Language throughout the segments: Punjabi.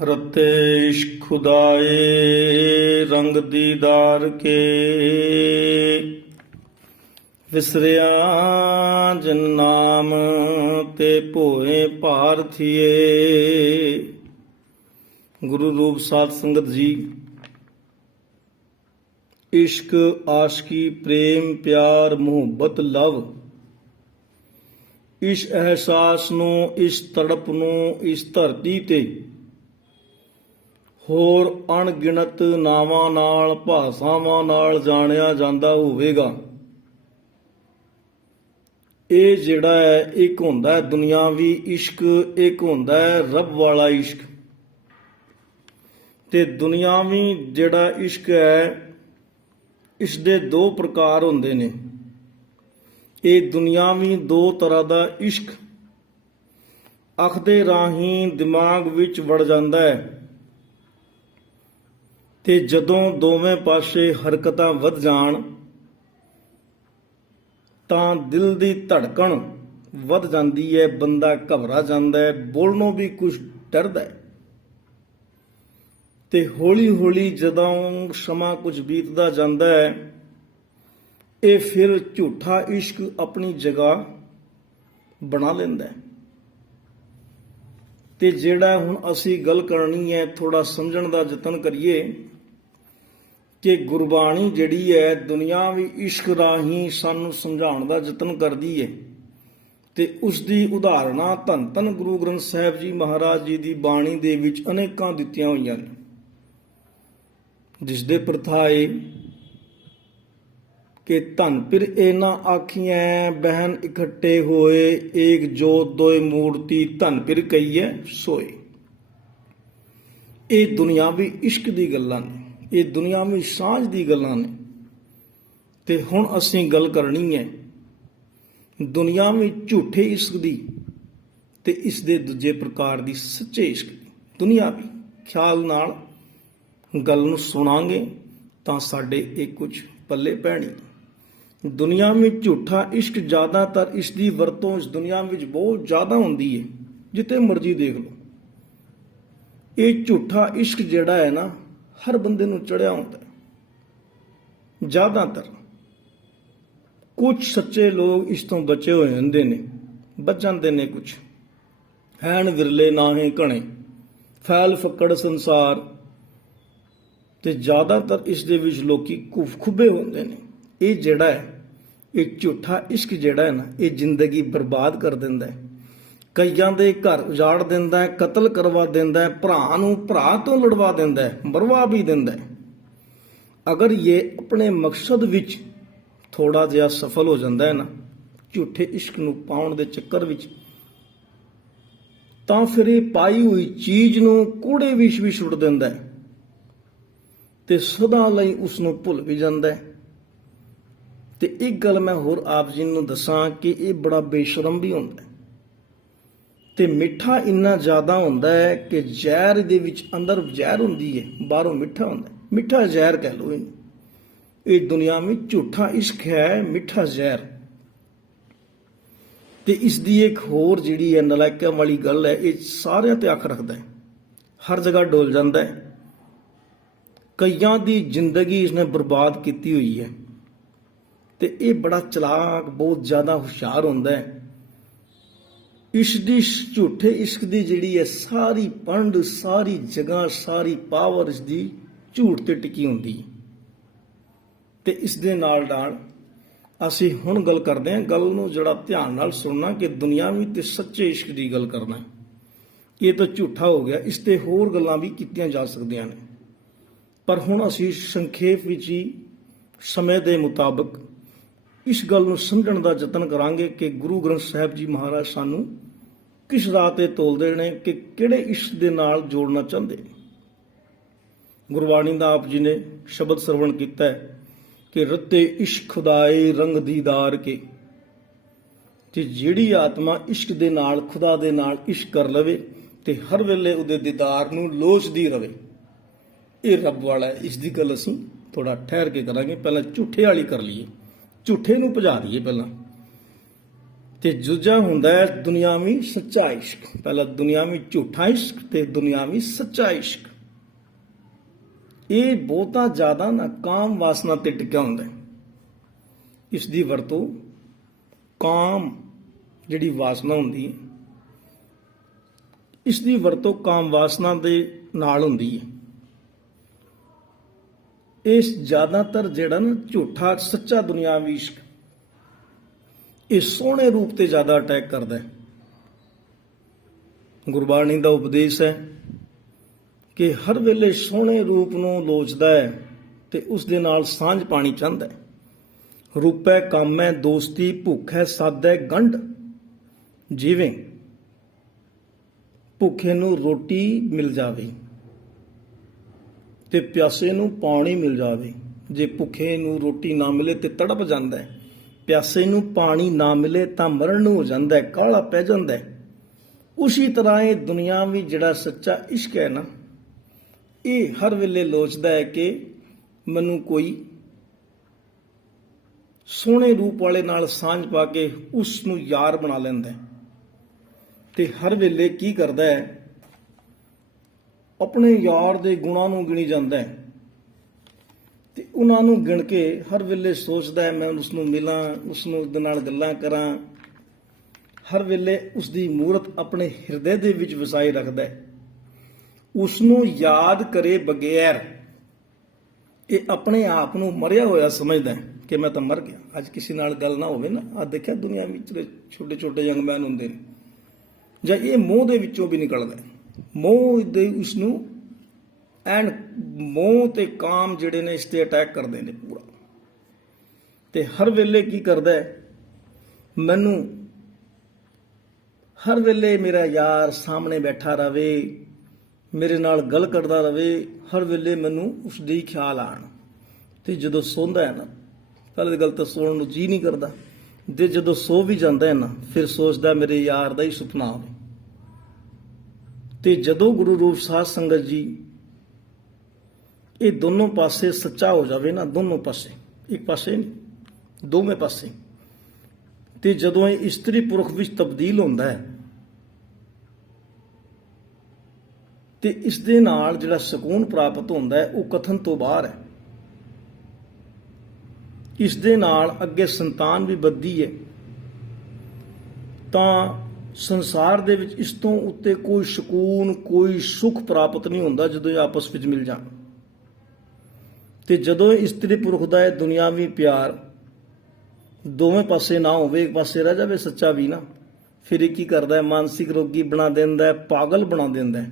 रते इश्क खुदाए रंग दीदार के विसरिया जिन नाम ते भोए भार थिए। गुरु रूप साध संगत जी, इश्क आशकी प्रेम प्यार मुहब्बत लव इस एहसास ਨੂੰ ਇਸ ਤੜਪ ਨੂੰ ਇਸ ਧਰਤੀ ਤੇ ਹੋਰ ਅਣਗਿਣਤ ਨਾਵਾਂ ਨਾਲ ਭਾਸ਼ਾਵਾਂ ਨਾਲ ਜਾਣਿਆ ਜਾਂਦਾ ਹੋਵੇਗਾ। ਇਹ ਜਿਹੜਾ ਹੈ ਇੱਕ ਹੁੰਦਾ ਹੈ ਦੁਨਿਆਵੀ ਇਸ਼ਕ, ਇੱਕ ਹੁੰਦਾ ਹੈ ਰੱਬ ਵਾਲਾ ਇਸ਼ਕ। ਤੇ ਦੁਨਿਆਵੀ ਜਿਹੜਾ ਇਸ਼ਕ ਹੈ ਇਸ ਦੇ ਦੋ ਪ੍ਰਕਾਰ ਹੁੰਦੇ ਨੇ। ਇਹ ਦੁਨਿਆਵੀ ਦੋ ਤਰ੍ਹਾਂ ਦਾ ਇਸ਼ਕ ਅੱਖ ਦੇ ਰਾਹੀਂ ਦਿਮਾਗ ਵਿੱਚ ਵੜ ਜਾਂਦਾ ਹੈ ਤੇ ਜਦੋਂ ਦੋਵੇਂ ਪਾਸੇ ਹਰਕਤਾਂ ਵੱਧ ਜਾਣ ਤਾਂ ਦਿਲ ਦੀ ਧੜਕਣ ਵੱਧ ਜਾਂਦੀ ਹੈ, ਬੰਦਾ ਘਬਰਾ ਜਾਂਦਾ ਹੈ, ਬੋਲਣੋਂ ਵੀ ਕੁਝ ਡਰਦਾ ਹੈ। ਤੇ ਹੌਲੀ ਹੌਲੀ ਜਦੋਂ ਸਮਾਂ ਕੁਝ ਬੀਤਦਾ ਜਾਂਦਾ ਹੈ ਇਹ ਫਿਰ ਝੂਠਾ ਇਸ਼ਕ ਆਪਣੀ ਜਗ੍ਹਾ ਬਣਾ ਲੈਂਦਾ ਹੈ। ਤੇ ਜਿਹੜਾ ਹੁਣ ਅਸੀਂ ਗੱਲ ਕਰਨੀ ਹੈ, ਥੋੜਾ ਸਮਝਣ ਦਾ ਯਤਨ ਕਰੀਏ ਕਿ ਗੁਰਬਾਣੀ ਜਿਹੜੀ ਹੈ ਦੁਨਿਆਵੀ ਇਸ਼ਕ ਰਾਹੀਂ ਸਾਨੂੰ ਸਮਝਾਉਣ ਦਾ ਯਤਨ ਕਰਦੀ ਹੈ ਤੇ ਉਸ ਦੀ ਉਦਾਹਰਨਾਂ ਧੰਨ ਧੰਨ ਗੁਰੂ ਗ੍ਰੰਥ ਸਾਹਿਬ ਜੀ ਮਹਾਰਾਜ ਜੀ ਦੀ ਬਾਣੀ ਦੇ ਵਿੱਚ ਅਨੇਕਾਂ ਦਿੱਤੀਆਂ ਹੋਈਆਂ ਨੇ, ਜਿਸ ਦੇ ਪ੍ਰਥਾਏ ਕਿ ਧਨ ਫਿਰ ਇਹਨਾਂ ਆਖੀਆਂ ਬਹਿਨ ਇਕੱਠੇ ਹੋਏ ਏਕ ਜੋਤ ਦੋਏ ਮੂਰਤੀ ਧਨ ਫਿਰ ਕਹੀਏ ਸੋਏ। ਇਹ ਦੁਨਿਆਵੀ ਇਸ਼ਕ ਦੀ ਗੱਲਾਂ ਨੇ, ਇਹ ਦੁਨਿਆਵੀ ਸਾਂਝ ਦੀ ਗੱਲਾਂ ਨੇ। ਤੇ ਹੁਣ ਅਸੀਂ ਗੱਲ ਕਰਨੀ ਹੈ ਦੁਨਿਆਵੀ ਝੂਠੇ ਇਸ਼ਕ ਦੀ ਤੇ ਇਸ ਦੇ ਦੂਜੇ ਪ੍ਰਕਾਰ ਦੀ ਸੱਚੇ ਇਸ਼ਕ ਦੀ। ਦੁਨਿਆਵੀ ਖਿਆਲ ਨਾਲ ਗੱਲ ਨੂੰ ਸੁਣਾਂਗੇ ਤਾਂ ਸਾਡੇ ਇਹ ਕੁਝ ਪੱਲੇ ਪੈਣੀ। ਦੁਨੀਆਵੀ ਝੂਠਾ ਇਸ਼ਕ ਜ਼ਿਆਦਾਤਰ ਇਸ ਦੀ ਵਰਤੋਂ ਇਸ ਦੁਨੀਆ ਵਿੱਚ ਬਹੁਤ ਜ਼ਿਆਦਾ ਹੁੰਦੀ ਹੈ, ਜਿੱਥੇ ਮਰਜ਼ੀ ਦੇਖ ਲਓ। ਇਹ ਝੂਠਾ ਇਸ਼ਕ ਜਿਹੜਾ ਹੈ ਨਾ ਹਰ ਬੰਦੇ ਨੂੰ ਚੜਿਆ ਹੁੰਦਾ ਹੈ। ਜ਼ਿਆਦਾਤਰ ਕੁਝ ਸੱਚੇ ਲੋਕ ਇਸ ਤੋਂ ਬਚੇ ਹੋਏ ਹੁੰਦੇ ਨੇ, ਬਚ ਜਾਂਦੇ ਨੇ। ਕੁਝ ਹੈਨ ਵਿਰਲੇ ਨਾਹੀਂ ਘਣੇ ਫੈਲ ਫੱਕੜ ਸੰਸਾਰ। ਤੇ ਜ਼ਿਆਦਾਤਰ ਇਸ ਦੇ ਵਿੱਚ ਲੋਕੀ ਖੁੱਬੇ ਹੁੰਦੇ ਨੇ। ਇਹ ਜਿਹੜਾ ਹੈ ਇਹ ਝੂਠਾ ਇਸ਼ਕ ਜਿਹੜਾ ਹੈ ਨਾ ਇਹ ਜ਼ਿੰਦਗੀ ਬਰਬਾਦ ਕਰ ਦਿੰਦਾ ਹੈ, ਕਈਆਂ ਦੇ ਘਰ ਉਜਾੜ ਦਿੰਦਾ ਹੈ, ਕਤਲ ਕਰਵਾ ਦਿੰਦਾ ਹੈ, ਭਰਾ ਨੂੰ ਭਰਾ ਤੋਂ ਲੜਵਾ ਦਿੰਦਾ ਹੈ, ਮਰਵਾ ਵੀ ਦਿੰਦਾ ਹੈ। ਅਗਰ ਇਹ ਆਪਣੇ ਮਕਸਦ ਵਿੱਚ ਥੋੜਾ ਜਿਹਾ ਸਫਲ ਹੋ ਜਾਂਦਾ ਹੈ ਨਾ ਝੂਠੇ ਇਸ਼ਕ ਨੂੰ ਪਾਉਣ ਦੇ ਚੱਕਰ ਵਿੱਚ, ਤਾਂ ਫਿਰ ਇਹ ਪਾਈ ਹੋਈ ਚੀਜ਼ ਨੂੰ ਕੂੜੇ ਵਿੱਚ ਵੀ ਸੁੱਟ ਦਿੰਦਾ ਹੈ ਤੇ ਸਦਾ ਲਈ ਉਸ ਨੂੰ ਭੁੱਲ ਵੀ ਜਾਂਦਾ ਹੈ। ਤੇ ਇੱਕ ਗੱਲ ਮੈਂ ਹੋਰ ਆਪ ਜੀ ਨੂੰ ਦੱਸਾਂ ਕਿ ਇਹ ਬੜਾ ਬੇਸ਼ਰਮ ਵੀ ਹੁੰਦਾ ਹੈ ਤੇ ਮਿੱਠਾ ਇੰਨਾ ਜ਼ਿਆਦਾ ਹੁੰਦਾ ਹੈ ਕਿ ਜ਼ਹਿਰ ਦੇ ਵਿੱਚ ਅੰਦਰ ਜ਼ਹਿਰ ਹੁੰਦੀ ਹੈ, ਬਾਹਰੋਂ ਮਿੱਠਾ ਹੁੰਦਾ ਹੈ। ਮਿੱਠਾ ਜ਼ਹਿਰ ਕਹਿ ਲਓ ਇਹਨੂੰ। ਇਹ ਦੁਨੀਆ ਵਿੱਚ ਝੂਠਾ ਇਸ਼ਕ ਹੈ, ਮਿੱਠਾ ਜ਼ਹਿਰ। ਤੇ ਇਸ ਦੀ ਇੱਕ ਹੋਰ ਜਿਹੜੀ ਹੈ ਨਲਾਇਕਾਂ ਵਾਲੀ ਗੱਲ ਹੈ, ਇਹ ਸਾਰਿਆਂ ਤੇ ਅੱਖ ਰੱਖਦਾ ਹੈ, ਹਰ ਜਗ੍ਹਾ ਡੋਲ ਜਾਂਦਾ ਹੈ। ਕਈਆਂ ਦੀ ਜ਼ਿੰਦਗੀ ਇਸਨੇ ਬਰਬਾਦ ਕੀਤੀ ਹੋਈ ਹੈ ਤੇ ਇਹ ਬੜਾ ਚਲਾਕ, ਬਹੁਤ ਜ਼ਿਆਦਾ ਹੁਸ਼ਿਆਰ ਹੁੰਦਾ ਹੈ। ਇਸ ਦੀ ਝੂਠੇ ਇਸ਼ਕ ਦੀ ਜਿਹੜੀ ਹੈ ਸਾਰੀ ਪੰਡ, ਸਾਰੀ ਜਗ੍ਹਾ, ਸਾਰੀ ਪਾਵਰ ਇਸ ਦੀ ਝੂਠ ਤੇ ਟਿਕੀ ਹੁੰਦੀ ਹੈ। ਤੇ ਇਸ ਦੇ ਨਾਲ ਨਾਲ ਅਸੀਂ ਹੁਣ ਗੱਲ ਕਰਦੇ ਹਾਂ, ਗੱਲ ਨੂੰ ਜਿਹੜਾ ਧਿਆਨ ਨਾਲ ਸੁਣਨਾ ਕਿ ਦੁਨਿਆਵੀ ਤੇ ਸੱਚੇ ਇਸ਼ਕ ਦੀ ਗੱਲ ਕਰਨਾ। ਇਹ ਤਾਂ ਝੂਠਾ ਹੋ ਗਿਆ, ਇਸ ਤੇ ਹੋਰ ਗੱਲਾਂ ਵੀ ਕੀਤੀਆਂ ਜਾ ਸਕਦੀਆਂ ਨੇ, ਪਰ ਹੁਣ ਅਸੀਂ ਸੰਖੇਪ ਵਿੱਚ ਹੀ ਸਮੇਂ ਦੇ ਮੁਤਾਬਕ ਇਸ ਗੱਲ ਨੂੰ ਸਮਝਣ ਦਾ ਯਤਨ ਕਰਾਂਗੇ ਕਿ ਗੁਰੂ ਗ੍ਰੰਥ ਸਾਹਿਬ ਜੀ ਮਹਾਰਾਜ ਸਾਨੂੰ ਕਿਸ ਰਾਹ ਤੇ ਤੋਲਦੇ ਨੇ ਕਿ ਕਿਹੜੇ ਇਸ਼ਕ ਦੇ ਨਾਲ ਜੋੜਨਾ ਚਾਹੁੰਦੇ ਨੇ। ਗੁਰਬਾਣੀ ਦਾ ਆਪ ਜੀ ਨੇ ਸ਼ਬਦ ਸਰਵਣ ਕੀਤਾ ਹੈ ਕਿ ਰਤੇ ਇਸ਼ਕ ਖੁਦਾਏ ਰੰਗ ਦੀਦਾਰ ਕੇ। ਤੇ ਜਿਹੜੀ ਆਤਮਾ ਇਸ਼ਕ ਦੇ ਨਾਲ, ਖੁਦਾ ਦੇ ਨਾਲ ਇਸ਼ਕ ਕਰ ਲਵੇ ਤੇ ਹਰ ਵੇਲੇ ਉਹਦੇ ਦੀਦਾਰ ਨੂੰ ਲੋਚਦੀ ਰਵੇ, ਇਹ ਰੱਬ ਵਾਲਾ ਹੈ। ਇਸ ਦੀ ਗੱਲ ਅਸੀਂ ਥੋੜਾ ਠਹਿਰ ਕੇ ਕਰਾਂਗੇ। ਪਹਿਲਾਂ ਝੂਠੇ ਵਾਲੀ ਕਰ ਲਈਏ, ਝੂਠੇ ਨੂੰ ਭਜਾ ਦਈਏ ਪਹਿਲਾਂ। ਤੇ ਦੂਜਾ ਹੁੰਦਾ ਹੈ ਦੁਨਿਆਵੀ ਸੱਚਾ ਇਸ਼ਕ। ਪਹਿਲਾ ਦੁਨਿਆਵੀ ਝੂਠਾ ਇਸ਼ਕ ਤੇ ਦੁਨਿਆਵੀ ਸੱਚਾ ਇਸ਼ਕ। ਇਹ ਬਹੁਤਾ ਜ਼ਿਆਦਾ ਨਾ ਕਾਮ ਵਾਸਨਾ ਤੇ ਟਿਕਿਆ ਹੁੰਦਾ ਹੈ। ਇਸ ਦੀ ਵਰਤੋਂ ਕਾਮ ਜਿਹੜੀ ਵਾਸਨਾ ਹੁੰਦੀ ਹੈ, ਇਸ ਦੀ ਵਰਤੋਂ ਕਾਮ ਵਾਸਨਾ ਦੇ ਨਾਲ ਹੁੰਦੀ ਹੈ। ਇਸ ਜ਼ਿਆਦਾਤਰ ਜਿਹੜਾ ਨਾ ਝੂਠਾ ਸੱਚਾ ਦੁਨਿਆਵੀ ਇਸ਼ਕ ਇਹ ਸੋਹਣੇ ਰੂਪ ਤੇ ਜ਼ਿਆਦਾ ਅਟੈਕ ਕਰਦਾ ਹੈ। ਗੁਰਬਾਣੀ ਦਾ ਉਪਦੇਸ਼ ਹੈ ਕਿ ਹਰ ਵੇਲੇ ਸੋਹਣੇ ਰੂਪ ਨੂੰ ਲੋਚਦਾ ਹੈ ਤੇ ਉਸ ਦੇ ਨਾਲ ਸਾਂਝ ਪਾਣੀ ਚਾਹੁੰਦਾ ਹੈ। ਰੂਪੈ ਕਾਮੈ ਦੋਸਤੀ ਭੁੱਖੈ ਸਾਧੈ ਗੰਢ। ਜਿਵੇਂ ਭੁੱਖੇ ਨੂੰ ਰੋਟੀ ਮਿਲ ਜਾਵੇ ਤੇ ਪਿਆਸੇ ਨੂੰ ਪਾਣੀ ਮਿਲ ਜਾਵੇ। ਜੇ ਭੁੱਖੇ ਨੂੰ ਰੋਟੀ ਨਾ ਮਿਲੇ ਤੇ ਤੜਪ ਜਾਂਦਾ ਹੈ, ਪਿਆਸੇ ਨੂੰ ਪਾਣੀ ਨਾ ਮਿਲੇ ਤਾਂ ਮਰਨ ਨੂੰ ਹੋ ਜਾਂਦਾ ਹੈ, ਕਾਹਲਾ ਪੈ ਜਾਂਦਾ ਹੈ। ਉਸੇ ਤਰ੍ਹਾਂ ਇਹ ਦੁਨਿਆਵੀ ਜਿਹੜਾ ਸੱਚਾ ਇਸ਼ਕ ਹੈ ਨਾ, ਇਹ ਹਰ ਵੇਲੇ ਲੋਚਦਾ ਹੈ ਕਿ ਮੈਨੂੰ ਕੋਈ ਸੋਹਣੇ ਰੂਪ ਵਾਲੇ ਨਾਲ ਸਾਂਝ ਪਾ ਕੇ ਉਸ ਨੂੰ ਯਾਰ ਬਣਾ ਲੈਂਦਾ ਹੈ। ਤੇ ਹਰ ਵੇਲੇ ਕੀ ਕਰਦਾ ਹੈ, ਆਪਣੇ ਯਾਰ ਦੇ ਗੁਣਾਂ ਨੂੰ ਗਿਣੀ ਜਾਂਦਾ ਹੈ ਤੇ ਉਹਨਾਂ ਨੂੰ ਗਿਣ ਕੇ ਹਰ ਵੇਲੇ ਸੋਚਦਾ ਹੈ ਮੈਂ ਉਸ ਨੂੰ ਮਿਲਾਂ, ਉਸ ਨੂੰ ਉਹਦੇ ਨਾਲ ਗੱਲਾਂ ਕਰਾਂ। ਹਰ ਵੇਲੇ ਉਸ ਦੀ ਮੂਰਤ ਆਪਣੇ ਹਿਰਦੇ ਦੇ ਵਿੱਚ ਵਸਾਈ ਰੱਖਦਾ ਹੈ। ਉਸ ਨੂੰ ਯਾਦ ਕਰੇ ਬਗੈਰ ਇਹ ਆਪਣੇ ਆਪ ਨੂੰ ਮਰਿਆ ਹੋਇਆ ਸਮਝਦਾ ਹੈ ਕਿ ਮੈਂ ਤਾਂ ਮਰ ਗਿਆ। ਅੱਜ ਕਿਸੇ ਨਾਲ ਗੱਲ ਨਾ ਹੋਵੇ ਨਾ, ਆ ਦੇਖਿਆ ਦੁਨੀਆ ਵਿੱਚ ਛੋਟੇ ਛੋਟੇ ਯੰਗਮੈਨ ਹੁੰਦੇ ਨੇ, ਜਾਂ ਇਹ ਮੋਹ ਦੇ ਵਿੱਚੋਂ ਵੀ ਨਿਕਲਦਾ ਹੈ। ਮੋਹ ਦੇ ਉਸ ਨੂੰ ਐਂਡ ਮੋਹ ਤੇ ਕਾਮ ਜਿਹੜੇ ਨੇ ਇਸ ਤੇ ਅਟੈਕ ਕਰਦੇ ਨੇ ਪੂਰਾ। ਤੇ ਹਰ ਵੇਲੇ ਕੀ ਕਰਦਾ ਹੈ, ਮੈਨੂੰ ਹਰ ਵੇਲੇ ਮੇਰਾ ਯਾਰ ਸਾਹਮਣੇ ਬੈਠਾ ਰਵੇ, ਮੇਰੇ ਨਾਲ ਗੱਲ ਕਰਦਾ ਰਵੇ, ਹਰ ਵੇਲੇ ਮੈਨੂੰ ਉਸ ਦੇ ਖਿਆਲ ਆਣ। ਤੇ ਜਦੋਂ ਸੌਂਦਾ ਹੈ ਨਾ, ਪਹਿਲੇ ਗੱਲ ਤਾਂ ਸੌਣ ਨੂੰ ਜੀ ਨਹੀਂ ਕਰਦਾ, ਤੇ ਜਦੋਂ ਸੋ ਵੀ ਜਾਂਦਾ ਹੈ ਨਾ, ਫਿਰ ਸੋਚਦਾ ਮੇਰੇ ਯਾਰ ਦਾ ਹੀ ਸੁਪਨਾ ਆਵੇ। ਤੇ ਜਦੋਂ ਗੁਰੂ ਰੂਪ ਸਾਧ ਸੰਗਤ ਜੀ ਇਹ ਦੋਨੋਂ ਪਾਸੇ ਸੱਚਾ ਹੋ ਜਾਵੇ ਨਾ, ਦੋਨੋਂ ਪਾਸੇ, ਇੱਕ ਪਾਸੇ ਨਹੀਂ ਦੋਵੇਂ ਪਾਸੇ, ਤੇ ਜਦੋਂ ਇਹ ਇਸਤਰੀ ਪੁਰਖ ਵਿੱਚ ਤਬਦੀਲ ਹੁੰਦਾ ਹੈ ਤੇ ਇਸ ਦੇ ਨਾਲ ਜਿਹੜਾ ਸਕੂਨ ਪ੍ਰਾਪਤ ਹੁੰਦਾ ਹੈ ਉਹ ਕਥਨ ਤੋਂ ਬਾਹਰ ਹੈ। ਇਸ ਦੇ ਨਾਲ ਅੱਗੇ ਸੰਤਾਨ ਵੀ ਵੱਧਦੀ ਹੈ। ਤਾਂ ਸੰਸਾਰ ਦੇ ਵਿੱਚ ਇਸ ਤੋਂ ਉੱਤੇ ਕੋਈ ਸਕੂਨ, ਕੋਈ ਸੁੱਖ ਪ੍ਰਾਪਤ ਨਹੀਂ ਹੁੰਦਾ ਜਦੋਂ ਇਹ ਆਪਸ ਵਿੱਚ ਮਿਲ ਜਾਣ। ਤੇ ਜਦੋਂ ਇਸਤਰੀ ਪੁਰਖ ਦਾ ਇਹ ਦੁਨਿਆਵੀ ਪਿਆਰ ਦੋਵੇਂ ਪਾਸੇ ਨਾ ਹੋਵੇ, ਇੱਕ ਪਾਸੇ ਰਹਿ ਜਾਵੇ ਸੱਚਾ ਵੀ ਨਾ, ਫਿਰ ਇਹ ਕੀ ਕਰਦਾ ਹੈ, ਮਾਨਸਿਕ ਰੋਗੀ ਬਣਾ ਦਿੰਦਾ ਹੈ, ਪਾਗਲ ਬਣਾ ਦਿੰਦਾ ਹੈ।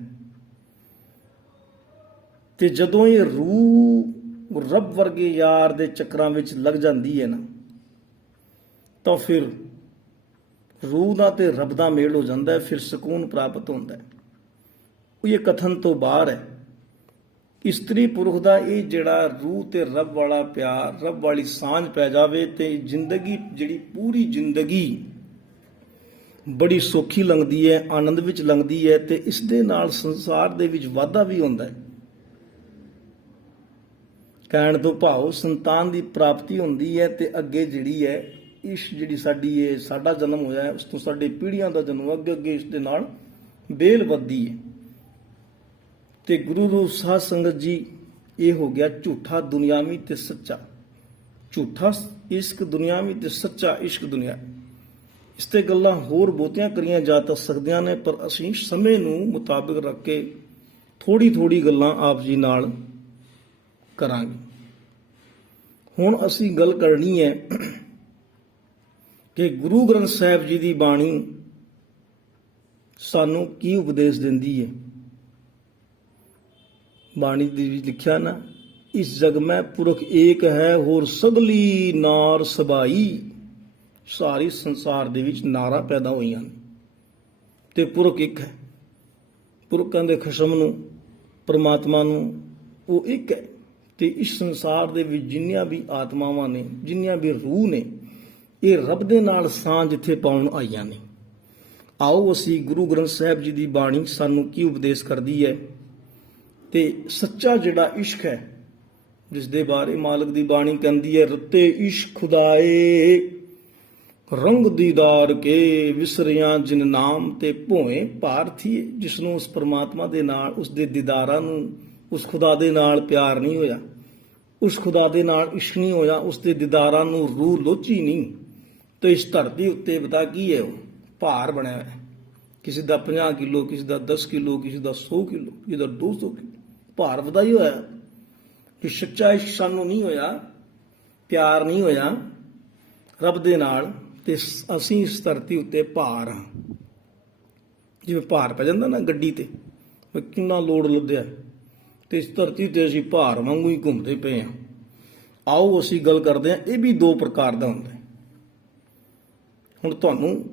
ਤੇ ਜਦੋਂ ਇਹ ਰੂਹ ਰੱਬ ਵਰਗੇ ਯਾਰ ਦੇ ਚੱਕਰਾਂ ਵਿੱਚ ਲੱਗ ਜਾਂਦੀ ਹੈ ਨਾ, ਤਾਂ ਫਿਰ ਰੂਹ ਦਾ ਤੇ ਰੱਬ ਦਾ ਮੇਲ ਹੋ ਜਾਂਦਾ ਹੈ, ਫਿਰ ਸਕੂਨ ਪ੍ਰਾਪਤ ਹੁੰਦਾ ਹੈ। ਇਹ ਕਥਨ ਤੋਂ ਬਾਹਰ ਹੈ। ਇਸਤਰੀ ਪੁਰਖ ਦਾ ਇਹ ਜਿਹੜਾ ਰੂਹ ਤੇ ਰੱਬ ਵਾਲਾ ਪਿਆਰ, ਰੱਬ ਵਾਲੀ ਸਾਂਝ ਪੈ ਜਾਵੇ ਤੇ ਜ਼ਿੰਦਗੀ ਜਿਹੜੀ ਪੂਰੀ ਜ਼ਿੰਦਗੀ ਬੜੀ ਸੌਖੀ ਲੰਘਦੀ ਹੈ, ਆਨੰਦ ਵਿੱਚ ਲੰਘਦੀ ਹੈ। ਤੇ ਇਸ ਦੇ ਨਾਲ ਸੰਸਾਰ ਦੇ ਵਿੱਚ ਵਾਧਾ ਵੀ ਹੁੰਦਾ ਹੈ। ਕਹਿਣ ਤੋਂ ਭਾਵ ਸੰਤਾਨ ਦੀ ਪ੍ਰਾਪਤੀ ਹੁੰਦੀ ਹੈ ਤੇ ਅੱਗੇ ਜਿਹੜੀ ਹੈ ਇਸ ਜਿਹੜੀ ਸਾਡੀ ਇਹ ਸਾਡਾ ਜਨਮ ਹੋਇਆ ਹੈ, ਉਸ ਤੋਂ ਸਾਡੇ ਪੀੜ੍ਹੀਆਂ ਦਾ ਜਨਮ ਅੱਗੇ ਅੱਗੇ ਇਸ ਦੇ ਨਾਲ ਬੇਲ ਵੱਧਦੀ ਹੈ। ਤੇ ਗੁਰੂ ਰੂਪ ਸਾਧ ਸੰਗਤ ਜੀ ਇਹ ਹੋ ਗਿਆ ਝੂਠਾ ਦੁਨਿਆਵੀ ਤੇ ਸੱਚਾ। ਝੂਠਾ ਇਸ਼ਕ ਦੁਨਿਆਵੀ ਤੇ ਸੱਚਾ ਇਸ਼ਕ ਦੁਨਿਆ। ਇਸ ਤੇ ਗੱਲਾਂ ਹੋਰ ਬਹੁਤੀਆਂ ਕਰੀਆਂ ਜਾ ਤਾਂ ਸਕਦੀਆਂ ਨੇ, ਪਰ ਅਸੀਂ ਸਮੇਂ ਨੂੰ ਮੁਤਾਬਿਕ ਰੱਖ ਕੇ ਥੋੜੀ ਥੋੜੀ ਗੱਲਾਂ ਆਪ ਜੀ ਨਾਲ ਕਰਾਂਗੇ। ਹੁਣ ਅਸੀਂ ਗੱਲ ਕਰਨੀ ਹੈ ਕਿ ਗੁਰੂ ਗ੍ਰੰਥ ਸਾਹਿਬ ਜੀ ਦੀ ਬਾਣੀ ਸਾਨੂੰ ਕੀ ਉਪਦੇਸ਼ ਦਿੰਦੀ ਹੈ। ਬਾਣੀ ਦੇ ਵਿੱਚ ਲਿਖਿਆ ਨਾ, ਇਸ ਜਗ ਮੈਂ ਪੁਰਖ ਏਕ ਹੈ, ਹੋਰ ਸਗਲੀ ਨਾਰ ਸਬਾਈ। ਸਾਰੀ ਸੰਸਾਰ ਦੇ ਵਿੱਚ ਨਾਰਾਂ ਪੈਦਾ ਹੋਈਆਂ ਨੇ ਤੇ ਪੁਰਖ ਇੱਕ ਹੈ। ਪੁਰਖਾਂ ਦੇ ਖਸਮ ਨੂੰ, ਪਰਮਾਤਮਾ ਨੂੰ, ਉਹ ਇੱਕ ਹੈ। ਤੇ ਇਸ ਸੰਸਾਰ ਦੇ ਵਿੱਚ ਜਿੰਨੀਆਂ ਵੀ ਆਤਮਾਵਾਂ ਨੇ, ਜਿੰਨੀਆਂ ਵੀ ਰੂਹ ਨੇ, ਇਹ ਰੱਬ ਦੇ ਨਾਲ ਸਾਂਝ ਇੱਥੇ ਪਾਉਣ ਆਈਆਂ ਨੇ। ਆਓ ਅਸੀਂ ਗੁਰੂ ਗ੍ਰੰਥ ਸਾਹਿਬ ਜੀ ਦੀ ਬਾਣੀ ਸਾਨੂੰ ਕੀ ਉਪਦੇਸ਼ ਕਰਦੀ ਹੈ ਤੇ ਸੱਚਾ ਜਿਹੜਾ ਇਸ਼ਕ ਹੈ, ਜਿਸ ਦੇ ਬਾਰੇ ਮਾਲਕ ਦੀ ਬਾਣੀ ਕਹਿੰਦੀ ਹੈ, ਰਤੇ ਇਸ਼ਕ ਖੁਦਾਏ ਰੰਗ ਦੀਦਾਰ ਕੇ ਵਿਸਰਿਆਂ ਜਿਨ ਨਾਮ ਤੇ ਭੋਏ ਭਾਰ ਥੀਏ। ਜਿਸ ਨੂੰ ਉਸ ਪਰਮਾਤਮਾ ਦੇ ਨਾਲ, ਉਸ ਦੇ ਦੀਦਾਰਾਂ ਨੂੰ, ਉਸ ਖੁਦਾ ਦੇ ਨਾਲ ਪਿਆਰ ਨਹੀਂ ਹੋਇਆ, ਉਸ ਖੁਦਾ ਦੇ ਨਾਲ ਇਸ਼ਕ ਨਹੀਂ ਹੋਇਆ, ਉਸ ਦੇ ਦੀਦਾਰਾਂ ਨੂੰ ਰੂਹ ਲੋਚੀ ਨਹੀਂ, ਤੇ ਇਸ ਧਰਤੀ ਉੱਤੇ ਪਤਾ ਕੀ ਹੈ, ਉਹ ਭਾਰ ਬਣਿਆ ਹੋਇਆ। ਕਿਸੇ ਦਾ 50 ਕਿਲੋ, ਕਿਸੇ ਦਾ 10 ਕਿਲੋ, ਕਿਸੇ ਦਾ 100 ਕਿਲੋ, ਕਿਸੇ ਦਾ 200 ਕਿਲੋ ਭਾਰ ਵਧਾ ਹੀ ਹੋਇਆ। ਕਿ ਸੱਚਾ ਇਸ਼ਕ ਸਾਨੂੰ ਨਹੀਂ ਹੋਇਆ, ਪਿਆਰ ਨਹੀਂ ਹੋਇਆ ਰੱਬ ਦੇ ਨਾਲ, ਤੇ ਅਸੀਂ ਇਸ ਧਰਤੀ ਉੱਤੇ ਭਾਰ ਹਾਂ। ਜਿਵੇਂ ਭਾਰ ਪੈ ਜਾਂਦਾ ਨਾ ਗੱਡੀ ਤੇ, ਕਿੰਨਾ ਲੋਡ ਲੱਦਿਆ, ਤੇ ਇਸ ਧਰਤੀ ਤੇ ਅਸੀਂ ਭਾਰ ਵਾਂਗੂ ਹੀ ਘੁੰਮਦੇ ਪਏ ਹਾਂ। ਆਓ ਅਸੀਂ ਗੱਲ ਕਰਦੇ ਹਾਂ, ਇਹ ਵੀ ਦੋ ਪ੍ਰਕਾਰ ਦਾ ਹੁੰਦਾ। ਹੁਣ ਤੁਹਾਨੂੰ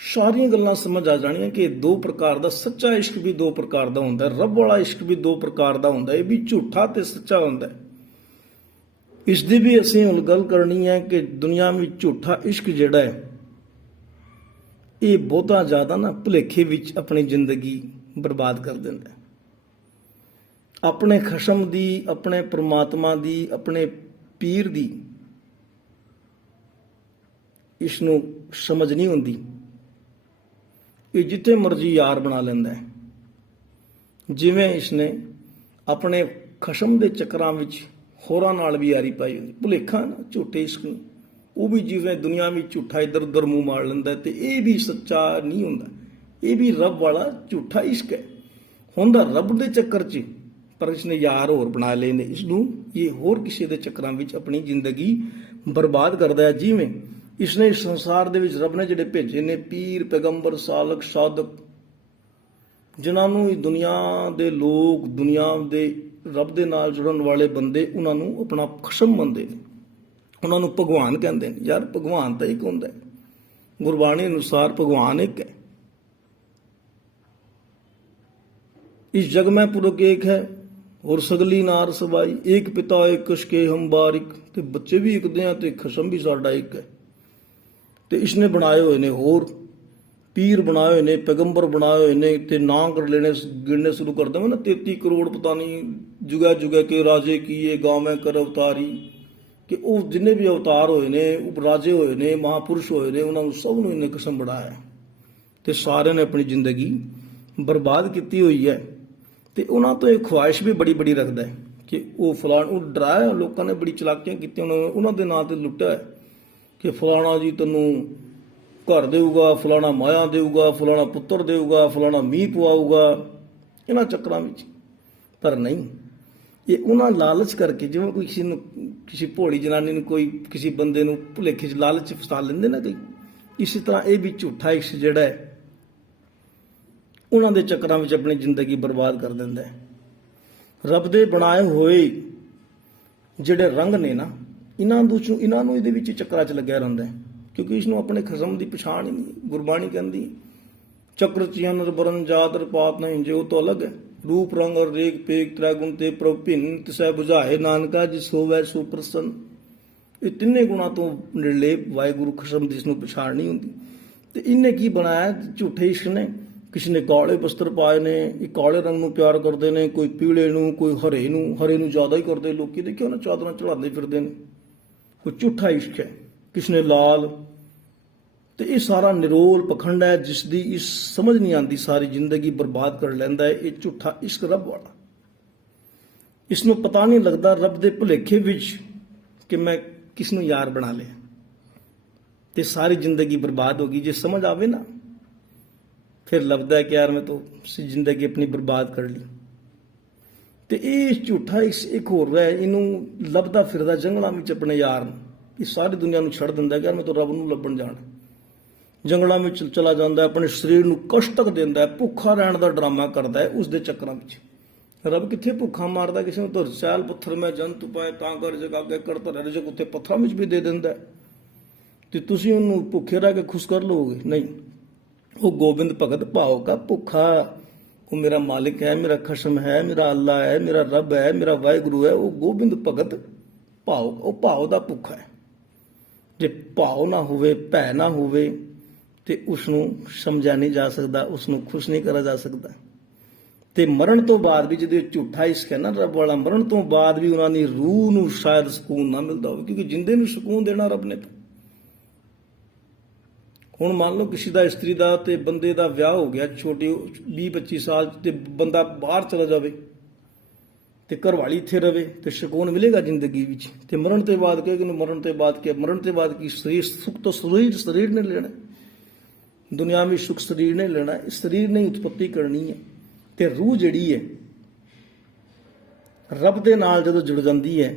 ਸਾਰੀਆਂ ਗੱਲਾਂ ਸਮਝ ਆ ਜਾਣੀਆਂ ਕਿ ਦੋ ਪ੍ਰਕਾਰ ਦਾ, ਸੱਚਾ ਇਸ਼ਕ ਵੀ ਦੋ ਪ੍ਰਕਾਰ ਦਾ ਹੁੰਦਾ, ਰੱਬ ਵਾਲਾ ਇਸ਼ਕ ਵੀ ਦੋ ਪ੍ਰਕਾਰ ਦਾ ਹੁੰਦਾ, ਇਹ ਵੀ ਝੂਠਾ ਤੇ ਸੱਚਾ ਹੁੰਦਾ। ਇਸ ਦੀ ਵੀ ਅਸੀਂ ਹੁਣ ਗੱਲ ਕਰਨੀ ਹੈ ਕਿ ਦੁਨੀਆ ਵਿੱਚ ਝੂਠਾ ਇਸ਼ਕ ਜਿਹੜਾ ਹੈ, ਇਹ ਬਹੁਤਾ ਜ਼ਿਆਦਾ ਨਾ ਭੁਲੇਖੇ ਵਿੱਚ ਆਪਣੀ ਜ਼ਿੰਦਗੀ ਬਰਬਾਦ ਕਰ ਦਿੰਦਾ ਹੈ। ਆਪਣੇ ਖਸ਼ਮ ਦੀ, ਆਪਣੇ ਪ੍ਰਮਾਤਮਾ ਦੀ, ਆਪਣੇ ਪੀਰ ਦੀ ਇਸ ਨੂੰ ਸਮਝ ਨਹੀਂ ਹੁੰਦੀ। ਇਹ ਜਿੱਥੇ ਮਰਜ਼ੀ ਯਾਰ ਬਣਾ ਲੈਂਦਾ ਹੈ। ਜਿਵੇਂ ਇਸਨੇ ਆਪਣੇ ਖਸ਼ਮ ਦੇ ਚੱਕਰਾਂ ਵਿੱਚ ਹੋਰਾਂ ਨਾਲ ਵੀ ਯਾਰੀ ਪਾਈ ਹੁੰਦੀ, ਭੁਲੇਖਾ ਨਾ ਝੂਠੇ ਇਸ਼ਕ ਨੂੰ, ਉਹ ਵੀ ਜਿਵੇਂ ਦੁਨੀਆ ਵਿੱਚ ਝੂਠਾ ਇੱਧਰ ਉੱਧਰ ਮੂੰਹ ਮਾਰ ਲੈਂਦਾ, ਤੇ ਇਹ ਵੀ ਸੱਚਾ ਨਹੀਂ ਹੁੰਦਾ, ਇਹ ਵੀ ਰੱਬ ਵਾਲਾ ਝੂਠਾ ਇਸ਼ਕ ਹੈ। ਹੁੰਦਾ ਰੱਬ ਦੇ ਚੱਕਰ 'ਚ, ਪਰ ਇਸਨੇ ਯਾਰ ਹੋਰ ਬਣਾ ਲਏ ਨੇ ਇਸ ਨੂੰ, ਇਹ ਹੋਰ ਕਿਸੇ ਦੇ ਚੱਕਰਾਂ ਵਿੱਚ ਆਪਣੀ ਜ਼ਿੰਦਗੀ ਬਰਬਾਦ ਕਰਦਾ ਹੈ। ਜਿਵੇਂ ਇਸਨੇ ਇਸ ਸੰਸਾਰ ਦੇ ਵਿੱਚ ਰੱਬ ਨੇ ਜਿਹੜੇ ਭੇਜੇ ਨੇ ਪੀਰ, ਪੈਗੰਬਰ, ਸਾਲਕ, ਸਾਦਕ, ਜਿਨ੍ਹਾਂ ਨੂੰ ਦੁਨੀਆ ਦੇ ਲੋਕ, ਦੁਨੀਆ ਦੇ ਰੱਬ ਦੇ ਨਾਲ ਜੁੜਨ ਵਾਲੇ ਬੰਦੇ, ਉਹਨਾਂ ਨੂੰ ਆਪਣਾ ਖਸ਼ਮ ਮੰਨਦੇ ਨੇ, ਉਹਨਾਂ ਨੂੰ ਭਗਵਾਨ ਕਹਿੰਦੇ ਨੇ। ਯਾਰ ਭਗਵਾਨ ਤਾਂ ਇੱਕ ਹੁੰਦਾ ਹੈ, ਗੁਰਬਾਣੀ ਅਨੁਸਾਰ ਭਗਵਾਨ ਇੱਕ ਹੈ। ਇਸ ਜਗ ਮੈਂ ਪੁਰਖ ਏਕ ਹੈ, ਹੋਰ ਸਗਲੀ ਨਾਰ ਸਬਾਈ, ਏਕ ਪਿਤਾ ਏਕ ਕਛ ਕੇ ਹਮ ਬਾਰਿਕ। ਤੇ ਬੱਚੇ ਵੀ ਇੱਕ ਦੇ ਆ ਤੇ ਖਸ਼ਮ ਵੀ ਸਾਡਾ ਇੱਕ ਹੈ। ਤੇ ਇਸਨੇ ਬਣਾਏ ਹੋਏ ਨੇ ਹੋਰ ਪੀਰ ਬਣਾਏ ਹੋਏ ਨੇ, ਪੈਗੰਬਰ ਬਣਾਏ ਹੋਏ ਨੇ, ਤੇ ਨਾਂ ਕਰ ਲੈਣੇ, ਗਿਣਨੇ ਸ਼ੁਰੂ ਕਰ ਦੇਵਾਂ ਨਾ, 33 ਕਰੋੜ ਪਤਾ ਨਹੀਂ ਜੁਗਾ ਜੁਗਾ ਕੇ ਰਾਜੇ ਕੀਏ ਗਾਵੇਂ ਕਰ ਅਵਤਾਰੀ। ਕਿ ਉਹ ਜਿੰਨੇ ਵੀ ਅਵਤਾਰ ਹੋਏ ਨੇ, ਉਹ ਰਾਜੇ ਹੋਏ ਨੇ, ਮਹਾਪੁਰਸ਼ ਹੋਏ ਨੇ, ਉਹਨਾਂ ਨੂੰ ਸਭ ਨੂੰ ਇਹਨੇ ਕਿਸਮ ਬਣਾਇਆ, ਤੇ ਸਾਰਿਆਂ ਨੇ ਆਪਣੀ ਜ਼ਿੰਦਗੀ ਬਰਬਾਦ ਕੀਤੀ ਹੋਈ ਹੈ। ਤੇ ਉਹਨਾਂ ਤੋਂ ਇਹ ਖੁਆਇਸ਼ ਵੀ ਬੜੀ ਬੜੀ ਰੱਖਦਾ ਹੈ ਕਿ ਉਹ ਫਲਾਣ, ਉਹ ਡਰਾਇਆ ਲੋਕਾਂ ਨੇ, ਬੜੀ ਚਲਾਕੀਆਂ ਕੀਤੀਆਂ ਉਹਨਾਂ ਦੇ ਨਾਂ ਤੇ ਲੁੱਟਿਆ ਹੈ ਕਿ ਫਲਾਣਾ ਜੀ ਤੈਨੂੰ ਘਰ ਦੇਊਗਾ, ਫਲਾਣਾ ਮਾਇਆ ਦੇਊਗਾ, ਫਲਾਣਾ ਪੁੱਤਰ ਦੇਊਗਾ, ਫਲਾਣਾ ਮੀਂਹ ਪਵਾਊਗਾ, ਇਹਨਾਂ ਚੱਕਰਾਂ ਵਿੱਚ। ਪਰ ਨਹੀਂ, ਇਹ ਉਹਨਾਂ ਲਾਲਚ ਕਰਕੇ, ਜਿਵੇਂ ਕੋਈ ਕਿਸੇ ਨੂੰ, ਕਿਸੇ ਭੋਲੀ ਜਨਾਨੀ ਨੂੰ, ਕੋਈ ਕਿਸੇ ਬੰਦੇ ਨੂੰ ਭੁਲੇਖੇ 'ਚ ਲਾਲਚ ਫਸਾ ਲੈਂਦੇ ਨਾ ਕਈ, ਇਸੇ ਤਰ੍ਹਾਂ ਇਹ ਵੀ ਝੂਠਾ ਇਸ਼ਕ ਜਿਹੜਾ ਹੈ, ਉਹਨਾਂ ਦੇ ਚੱਕਰਾਂ ਵਿੱਚ ਆਪਣੀ ਜ਼ਿੰਦਗੀ ਬਰਬਾਦ ਕਰ ਦਿੰਦਾ ਹੈ। ਰੱਬ ਦੇ ਬਣਾਏ ਹੋਏ ਜਿਹੜੇ ਰੰਗ ਨੇ ਨਾ, ਇਹਨਾਂ ਨੂੰ ਇਹਦੇ ਵਿੱਚ ਚੱਕਰਾਂ 'ਚ ਲੱਗਿਆ ਰਹਿੰਦਾ ਹੈ, ਕਿਉਂਕਿ ਇਸ ਨੂੰ ਆਪਣੇ ਖਸਮ ਦੀ ਪਛਾਣ ਹੀ ਨਹੀਂ। ਗੁਰਬਾਣੀ ਕਹਿੰਦੀ ਚੱਕਰ ਚਿਆਨਰ ਬਰਨ ਜਾਤਰ ਪਾਤ ਨਹੀਂ, ਜੇ ਉਹ ਤੋਂ ਅਲੱਗ ਹੈ। ਰੂਪ ਰੰਗ ਔਰ ਰੇਖ ਪੇਖ ਤ੍ਰੈ ਗੁਣ ਤੇ ਪ੍ਰਭ ਭਿੰਨ, ਤਿਸੈ ਬੁਝਾਏ ਨਾਨਕਾ ਜਿਸ ਹੋਵੈ ਸੋ ਪ੍ਰਸੰਨ। ਇਹ ਤਿੰਨੇ ਗੁਣਾਂ ਤੋਂ ਨਿਰਲੇਪ ਵਾਹਿਗੁਰੂ ਖਸਮ ਦੀ ਇਸ ਨੂੰ ਪਛਾਣ ਨਹੀਂ ਹੁੰਦੀ। ਤੇ ਇਹਨੇ ਕੀ ਬਣਾਇਆ ਝੂਠੇ ਇਸ਼ਕ ਨੇ? ਕਿਸੇ ਨੇ ਕਾਲੇ ਵਸਤਰ ਪਾਏ ਨੇ, ਇਹ ਕਾਲੇ ਰੰਗ ਨੂੰ ਪਿਆਰ ਕਰਦੇ ਨੇ, ਕੋਈ ਪੀਲੇ ਨੂੰ, ਕੋਈ ਹਰੇ ਨੂੰ ਜ਼ਿਆਦਾ ਹੀ ਕਰਦੇ ਲੋਕੀ। ਦੇਖਿਓ ਨਾ, ਚਾਦਰਾਂ ਚੜਾਉਂਦੇ ਫਿਰਦੇ ਨੇ, ਕੋਈ ਝੂਠਾ ਇਸ਼ਕ ਹੈ। ਕਿਸ ਨੇ ਲਾਲ। ਤੇ ਇਹ ਸਾਰਾ ਨਿਰੋਲ ਪਖੰਡ ਹੈ, ਜਿਸ ਦੀ ਇਸ ਸਮਝ ਨਹੀਂ ਆਉਂਦੀ, ਸਾਰੀ ਜ਼ਿੰਦਗੀ ਬਰਬਾਦ ਕਰ ਲੈਂਦਾ ਹੈ। ਇਹ ਝੂਠਾ ਇਸ਼ਕ ਰੱਬ ਵਾਲਾ, ਇਸ ਨੂੰ ਪਤਾ ਨਹੀਂ ਲੱਗਦਾ ਰੱਬ ਦੇ ਭੁਲੇਖੇ ਵਿੱਚ ਕਿ ਮੈਂ ਕਿਸ ਨੂੰ ਯਾਰ ਬਣਾ ਲਿਆ, ਤੇ ਸਾਰੀ ਜ਼ਿੰਦਗੀ ਬਰਬਾਦ ਹੋ ਗਈ। ਜੇ ਸਮਝ ਆਵੇ ਨਾ, ਫਿਰ ਲੱਭਦਾ ਹੈ ਕਿ ਯਾਰ ਮੈਂ ਤਾਂ ਜ਼ਿੰਦਗੀ ਆਪਣੀ ਬਰਬਾਦ ਕਰ ਲਈ। ਤੇ ਇਹ ਝੂਠਾ ਇੱਕ ਹੋਰ ਹੈ, ਇਹਨੂੰ ਲੱਭਦਾ ਫਿਰਦਾ ਜੰਗਲਾਂ ਵਿੱਚ ਆਪਣੇ ਯਾਰ ਨੂੰ। ਇਹ ਸਾਰੀ ਦੁਨੀਆ ਨੂੰ ਛੱਡ ਦਿੰਦਾ ਕਿ ਯਾਰ ਮੈਂ ਤਾਂ ਰੱਬ ਨੂੰ ਲੱਭਣ ਜਾਣਾ। ਜੰਗਲਾਂ ਵਿੱਚ ਚਲਾ ਜਾਂਦਾ, ਆਪਣੇ ਸਰੀਰ ਨੂੰ ਕਸ਼ਟ ਤੱਕ ਦਿੰਦਾ, ਭੁੱਖਾ ਰਹਿਣ ਦਾ ਡਰਾਮਾ ਕਰਦਾ ਹੈ ਉਸ ਦੇ ਚੱਕਰਾਂ ਵਿੱਚ। ਰੱਬ ਕਿੱਥੇ ਭੁੱਖਾ ਮਾਰਦਾ ਕਿਸੇ ਨੂੰ? ਤਾਂ ਰਸਾਲ ਪੱਥਰ ਮੈਂ ਜੰਤੂ ਪਾਏ ਤਾਂ ਕਰ ਜਗਾ ਕੇ ਕਰਤਾ ਰਜਕ, ਉੱਥੇ ਪੱਥਰਾਂ ਵਿੱਚ ਵੀ ਦੇ ਦਿੰਦਾ। ਤੇ ਤੁਸੀਂ ਉਹਨੂੰ ਭੁੱਖੇ ਰਹਿ ਕੇ ਖੁਸ਼ ਕਰ ਲਓਗੇ? ਨਹੀਂ, ਉਹ ਗੋਬਿੰਦ ਭਗਤ ਭਾਵ ਕਾ ਭੁੱਖਾ, ਉਹ ਮੇਰਾ ਮਾਲਿਕ ਹੈ, ਮੇਰਾ ਖਸ਼ਮ ਹੈ, ਮੇਰਾ ਅੱਲਾ ਹੈ, ਮੇਰਾ ਰੱਬ ਹੈ, ਮੇਰਾ ਵਾਹਿਗੁਰੂ ਹੈ। ਉਹ ਗੋਬਿੰਦ ਭਗਤ ਭਾਵ, ਉਹ ਭਾਵ ਦਾ ਭੁੱਖਾ ਹੈ। ਜੇ ਭਾਵ ਨਾ ਹੋਵੇ, ਭੈ ਨਾ ਹੋਵੇ, ਤੇ ਉਸ ਨੂੰ ਸਮਝਿਆ ਨਹੀਂ ਜਾ ਸਕਦਾ, ਉਸ ਨੂੰ ਖੁਸ਼ ਨਹੀਂ ਕਰਿਆ ਜਾ ਸਕਦਾ। ਤੇ ਮਰਨ ਤੋਂ ਬਾਅਦ ਵੀ ਜਦੋਂ ਝੂਠਾ ਇਸ਼ਕ ਹੈ ਨਾ ਰੱਬ ਵਾਲਾ, ਮਰਨ ਤੋਂ ਬਾਅਦ ਵੀ ਉਹਨਾਂ ਦੀ ਰੂਹ ਨੂੰ ਸ਼ਾਇਦ ਸਕੂਨ ਨਾ ਮਿਲਦਾ ਹੋਵੇ, ਕਿਉਂਕਿ ਜਿੰਦੇ ਨੂੰ ਸਕੂਨ ਦੇਣਾ ਰੱਬ ਨੇ। ਹੁਣ ਮੰਨ ਲਓ ਕਿਸੇ ਦਾ ਇਸਤਰੀ ਦਾ ਤੇ ਬੰਦੇ ਦਾ ਵਿਆਹ ਹੋ ਗਿਆ ਛੋਟੇ 20-25 ਸਾਲ 'ਚ, ਤੇ ਬੰਦਾ ਬਾਹਰ ਚਲਾ ਜਾਵੇ ਤੇ ਘਰਵਾਲੀ ਇੱਥੇ ਰਵੇ ਤੇ ਸਕੂਨ ਮਿਲੇਗਾ ਜ਼ਿੰਦਗੀ ਵਿੱਚ। ਤੇ ਮਰਨ ਤੋਂ ਬਾਅਦ ਕਿ ਮਰਨ ਤੋਂ ਬਾਅਦ ਕੀ ਸਰੀਰ ਸੁੱਖ ਤੋਂ ਸਰੀਰ ਨੇ ਲੈਣਾ, ਦੁਨਿਆਵੀ ਸੁੱਖ ਸਰੀਰ ਨੇ ਲੈਣਾ, ਸਰੀਰ ਨੇ ਉਤਪਤੀ ਕਰਨੀ ਹੈ। ਤੇ ਰੂਹ ਜਿਹੜੀ ਹੈ ਰੱਬ ਦੇ ਨਾਲ ਜਦੋਂ ਜੁੜ ਜਾਂਦੀ ਹੈ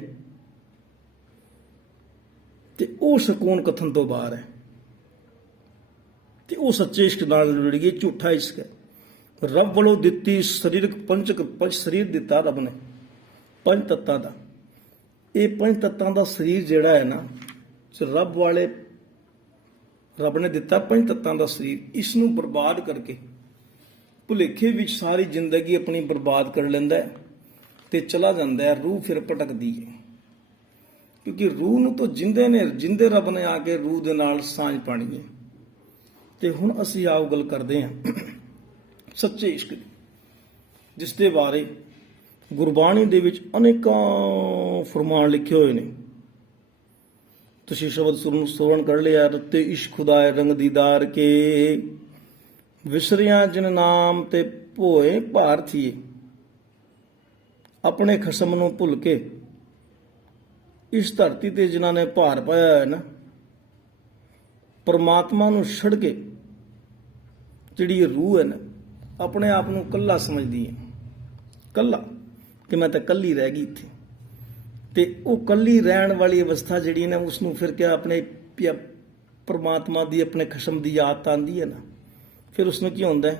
ਤੇ ਉਹ ਸਕੂਨ ਕਥਨ ਤੋਂ ਬਾਹਰ ਹੈ। ਤੇ ਉਹ ਸੱਚੇ ਇਸ਼ਕ ਨਾਲ ਜੁੜ ਗਈ, ਝੂਠਾ ਇਸ਼ਕ ਹੈ। ਰੱਬ ਵੱਲੋਂ ਦਿੱਤੀ ਸਰੀਰਕ ਪੰਜ ਸਰੀਰ ਦਿੱਤਾ ਰੱਬ ਨੇ ਪੰਜ ਤੱਤਾਂ ਦਾ। ਇਹ ਪੰਜ ਤੱਤਾਂ ਦਾ ਸਰੀਰ ਜਿਹੜਾ ਹੈ ਨਾ, ਰੱਬ ਨੇ ਦਿੱਤਾ ਪੰਜ ਤੱਤਾਂ ਦਾ ਸਰੀਰ, ਇਸ ਨੂੰ ਬਰਬਾਦ ਕਰਕੇ ਭੁਲੇਖੇ ਵਿੱਚ ਸਾਰੀ ਜ਼ਿੰਦਗੀ ਆਪਣੀ ਬਰਬਾਦ ਕਰ ਲੈਂਦਾ ਹੈ ਤੇ ਚਲਾ ਜਾਂਦਾ ਹੈ। ਰੂਹ ਫਿਰ ਭਟਕਦੀ ਹੈ, ਕਿਉਂਕਿ ਰੂਹ ਨੂੰ ਤਾਂ ਜਿੰਦੇ ਰੱਬ ਨੇ ਆ ਕੇ ਰੂਹ ਦੇ ਨਾਲ ਸਾਂਝ ਪਾਣੀ ਹੈ। ਤੇ ਹੁਣ ਅਸੀਂ ਆਓ ਗੱਲ ਕਰਦੇ ਹਾਂ ਸੱਚੇ ਇਸ਼ਕ ਦੀ, ਜਿਸ ਦੇ ਬਾਰੇ ਗੁਰਬਾਣੀ ਦੇ ਵਿੱਚ ਅਨੇਕਾਂ ਫਰਮਾਨ ਲਿਖੇ ਹੋਏ ਨੇ। ਤੁਸੀਂ ਸ਼ਬਦ ਸੁਣ ਕਰ ਲਿਆ, ਰੱਤੇ ਇਸ਼ਕ ਖੁਦਾਏ ਰੰਗ ਦੀਦਾਰ ਕੇ, ਵਿਸਰਿਆ ਜਿਨ ਨਾਮ ਤੇ ਭੋਏ ਭਾਰਥੀਏ। ਆਪਣੇ ਖਸਮ ਨੂੰ ਭੁੱਲ ਕੇ ਇਸ ਧਰਤੀ ਤੇ ਜਿਨ੍ਹਾਂ ਨੇ ਭਾਰ ਪਾਇਆ ਹੈ ਨਾ, ਪਰਮਾਤਮਾ ਨੂੰ ਛੱਡ ਕੇ ਜਿਹੜੀ ਰੂਹ ਹੈ ਨਾ, ਆਪਣੇ ਆਪ ਨੂੰ ਕੱਲਾ ਸਮਝਦੀ ਹੈ, ਕੱਲਾ ਕਿ ਮੈਂ ਤਾਂ ਕੱਲੀ ਰਹਿ ਗਈ ਇੱਥੇ। ਤੇ ਉਹ ਕੱਲੀ ਰਹਿਣ ਵਾਲੀ ਅਵਸਥਾ ਜਿਹੜੀ ਹੈ ਨਾ, ਉਸ ਨੂੰ ਫਿਰ ਕਿਹਾ ਆਪਣੇ ਪਰਮਾਤਮਾ ਦੀ ਆਪਣੇ ਖਸਮ ਦੀ ਯਾਦ ਆਉਂਦੀ ਹੈ ਨਾ, ਫਿਰ ਉਸ ਨੂੰ ਕੀ ਹੁੰਦਾ ਹੈ,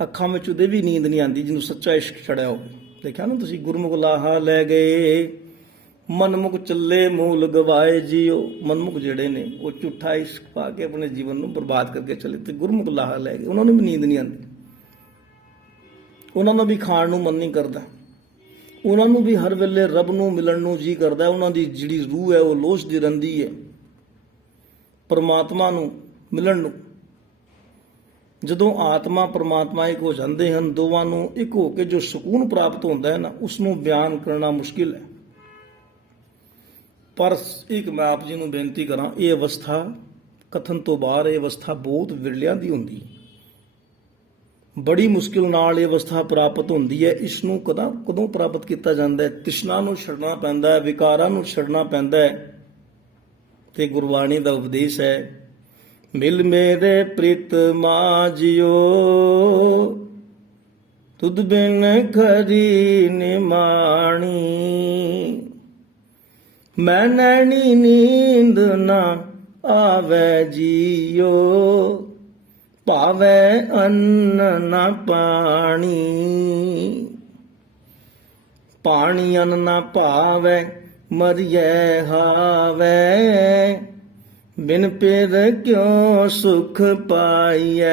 ਅੱਖਾਂ ਵਿੱਚ ਉਹਦੇ ਵੀ ਨੀਂਦ ਨਹੀਂ ਆਉਂਦੀ ਜਿਹਨੂੰ ਸੱਚਾ ਇਸ਼ਕ ਚੜਿਆ ਹੋਵੇ। ਦੇਖਿਆ ਨਾ ਤੁਸੀਂ, ਗੁਰਮੁਖ ਲਾਹਾ ਲੈ ਗਏ ਮਨਮੁਖ ਚੱਲੇ ਮੂਲ ਗਵਾਏ ਜੀਓ। ਮਨਮੁਖ ਜਿਹੜੇ ਨੇ ਉਹ ਝੂਠਾ ਇਸ਼ਕ ਪਾ ਕੇ ਆਪਣੇ ਜੀਵਨ ਨੂੰ ਬਰਬਾਦ ਕਰਕੇ ਚਲੇ, ਤੇ ਗੁਰਮੁਖ ਲਾਹਾ ਲੈ ਗਏ, ਉਹਨਾਂ ਨੂੰ ਵੀ ਨੀਂਦ ਨਹੀਂ ਆਉਂਦੀ, ਉਹਨਾਂ ਨੂੰ ਵੀ ਖਾਣ ਨੂੰ ਮਨ ਨਹੀਂ ਕਰਦਾ, ਉਹਨਾਂ ਨੂੰ ਵੀ ਹਰ ਵੇਲੇ ਰੱਬ ਨੂੰ ਮਿਲਣ ਨੂੰ ਜੀ ਕਰਦਾ। ਉਹਨਾਂ ਦੀ ਜਿਹੜੀ ਰੂਹ ਹੈ ਉਹ ਲੋਚਦੀ ਰਹਿੰਦੀ ਹੈ ਪਰਮਾਤਮਾ ਨੂੰ ਮਿਲਣ ਨੂੰ। ਜਦੋਂ ਆਤਮਾ ਪਰਮਾਤਮਾ ਇੱਕ ਹੋ ਜਾਂਦੇ ਹਨ, ਦੋਵਾਂ ਨੂੰ ਇੱਕ ਹੋ ਕੇ ਜੋ ਸਕੂਨ ਪ੍ਰਾਪਤ ਹੁੰਦਾ ਹੈ ਨਾ, ਉਸ ਨੂੰ ਬਿਆਨ ਕਰਨਾ ਮੁਸ਼ਕਿਲ ਹੈ। ਪਰ ਇੱਕ ਮੈਂ ਆਪ ਜੀ ਨੂੰ ਬੇਨਤੀ ਕਰਾਂ, ਇਹ ਅਵਸਥਾ ਕਥਨ ਤੋਂ ਬਾਹਰ, ਇਹ ਅਵਸਥਾ ਬਹੁਤ ਵਿਰਲਿਆਂ ਦੀ ਹੁੰਦੀ ਹੈ, ਬੜੀ ਮੁਸ਼ਕਿਲ ਨਾਲ ਇਹ ਅਵਸਥਾ ਪ੍ਰਾਪਤ ਹੁੰਦੀ ਹੈ। ਇਸ ਨੂੰ ਕਦੋਂ ਪ੍ਰਾਪਤ ਕੀਤਾ ਜਾਂਦਾ ਹੈ? ਤ੍ਰਿਸ਼ਨਾ ਨੂੰ ਛੱਡਣਾ ਪੈਂਦਾ ਹੈ, ਵਿਕਾਰਾਂ ਨੂੰ ਛੱਡਣਾ ਪੈਂਦਾ ਹੈ। ਤੇ ਗੁਰਬਾਣੀ ਦਾ ਉਪਦੇਸ਼ ਹੈ, ਮਿਲ ਮੇਰੇ ਪ੍ਰੀਤਮਾ ਜਿਓ, ਤੁਧ ਬਿਨ ਖਰੀ ਨਿਮਾਣੀ। ਮੈਂ ਨੈਣੀ ਨੀਂਦ ਨਾ ਆਵੇ ਜੀਓ, ਭਾਵੇ ਅੰਨ ਨਾ ਪਾਣੀ। ਪਾਣੀ ਅੰਨ ਨਾ ਭਾਵੇ, ਮਰੀਏ ਹਾਵੇ, ਬਿਨ ਪਿਰ ਕਿਉ ਸੁਖ ਪਾਈਐ।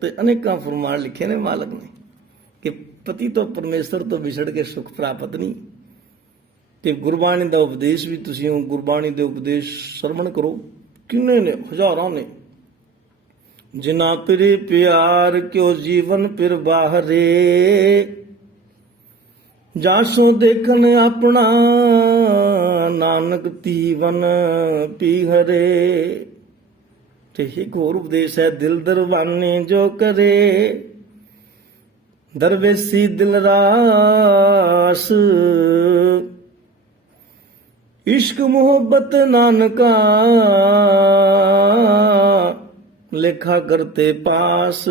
ਤੇ ਅਨੇਕਾਂ ਫਰਮਾਨ ਲਿਖੇ ਨੇ ਮਾਲਕ ਨੇ ਕਿ ਪਤੀ ਤੋਂ ਪਰਮੇਸ਼ਰ ਤੋਂ ਵਿਛੜ ਕੇ ਸੁਖ ਪ੍ਰਾਪਤ ਨਹੀਂ। ਤੇ ਗੁਰਬਾਣੀ ਦਾ ਉਪਦੇਸ਼ ਵੀ ਤੁਸੀਂ ਗੁਰਬਾਣੀ ਦੇ ਉਪਦੇਸ਼ ਸਰਵਣ ਕਰੋ, ਕਿੰਨੇ ਨੇ, ਹਜ਼ਾਰਾਂ ਨੇ। ਜਿਨਾ ਪਿਰੇ ਪਿਆਰ ਕਿਉ ਜੀਵਨ ਪਿਰ ਬਾਹਰੇ, ਜਾਸੋ ਦੇਖਣ ਆਪਣਾ ਨਾਨਕ ਤੀਵਨ ਪੀਹਰੇ। ਤੇ ਇੱਕ ਹੋਰ ਉਪਦੇਸ਼ ਹੈ, ਦਿਲ ਦਰਵਾਨੇ ਜੋ ਕਰੇ, ਦਰਵੇਸੀ ਦਿਲ ਰਾਸ। ਇਸ਼ਕ ਮੁਹੱਬਤ ਨਾਨਕਾ, ਲੇਖਾ ਕਰਤੇ ਪਾਸ।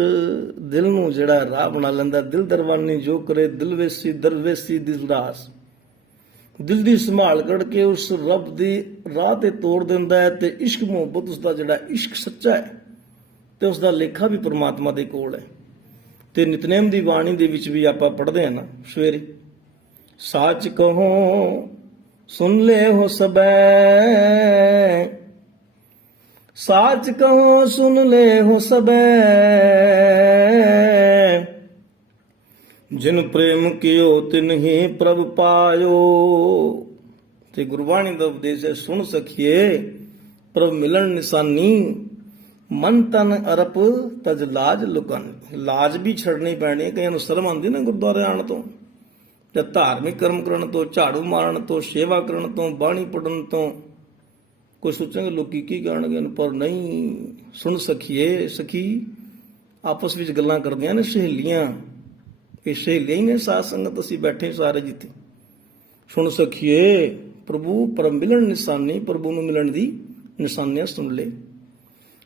ਦਿਲ ਨੂੰ ਜਿਹੜਾ ਰਾਹ ਬਣਾ ਲੈਂਦਾ, ਦਿਲ ਦਰਵਾਨੇ ਜੋ ਕਰੇ, ਦਰਵੇਸੀ ਦਿਲ ਰਾਸ। ਦਿਲ ਦੀ ਸੰਭਾਲ ਕਰਕੇ ਉਸ ਰੱਬ ਦੀ ਰਾਹ ਤੇ ਤੋੜ ਦਿੰਦਾ ਹੈ। ਤੇ ਇਸ਼ਕ ਮੁਹੱਬਤ, ਉਸਦਾ ਜਿਹੜਾ ਇਸ਼ਕ ਸੱਚਾ ਹੈ ਤੇ ਉਸਦਾ ਲੇਖਾ ਵੀ ਪਰਮਾਤਮਾ ਦੇ ਕੋਲ ਹੈ। ਤੇ ਨਿਤਨੇਮ ਦੀ ਬਾਣੀ ਦੇ ਵਿੱਚ ਵੀ ਆਪਾਂ ਪੜ੍ਹਦੇ ਹਾਂ ਨਾ ਸਵੇਰੇ, ਸਾਚ ਕਹੋ ਸੁਨ ਲੈ ਹੋ ਸਬੈ, ਸਾਚ ਕਹੋ ਸੁਨ ਲੈ ਹੋ ਸਬੈ, ਜਿਨ ਪ੍ਰੇਮ ਕੀਓ ਤਿਨ ਹੀ ਪ੍ਰਭ ਪਾਇਓ। ਤੇ ਗੁਰਬਾਣੀ ਦਾ ਉਪਦੇਸ਼ ਹੈ, ਸੁਣ ਸਖੀਏ ਪ੍ਰਭ ਮਿਲਣ ਨਿਸ਼ਾਨੀ, ਮਨ ਤਨ ਅਰਪ ਤਜ ਲਾਜ ਲੁਕਾਨੀ। ਲਾਜ ਵੀ ਛੱਡਣੀ ਪੈਣੀ ਹੈ। ਕਈਆਂ ਨੂੰ ਸ਼ਰਮ ਆਉਂਦੀ ਨਾ ਗੁਰਦੁਆਰੇ ਆਉਣ ਤੋਂ, ਜਾਂ ਧਾਰਮਿਕ ਕਰਮ ਕਰਨ ਤੋਂ, ਝਾੜੂ ਮਾਰਨ ਤੋਂ, ਸੇਵਾ ਕਰਨ ਤੋਂ, ਬਾਣੀ ਪੜਨ ਤੋਂ, ਕੋਈ ਸੋਚਾਂਗੇ ਲੋਕੀ ਕੀ ਕਹਿਣਗੇ, ਪਰ ਨਹੀਂ। ਸੁਣ ਸਖੀਏ, ਸਖੀ ਆਪਸ ਵਿੱਚ ਗੱਲਾਂ ਕਰਦੀਆਂ ਨੇ, ਸਹੇਲੀਆਂ। ਇਹ ਸਹੇਲੀਆਂ ਹੀ ਨੇ, ਸਾਧ ਸੰਗਤ ਅਸੀਂ ਬੈਠੇ ਸਾਰੇ ਜਿੱਥੇ। ਸੁਣ ਸਖੀਏ ਪ੍ਰਭੂ ਪਰਮ ਮਿਲਣ ਨਿਸ਼ਾਨੀ, ਪ੍ਰਭੂ ਨੂੰ ਮਿਲਣ ਦੀ ਨਿਸ਼ਾਨੀਆਂ ਸੁਣ ਲੈ।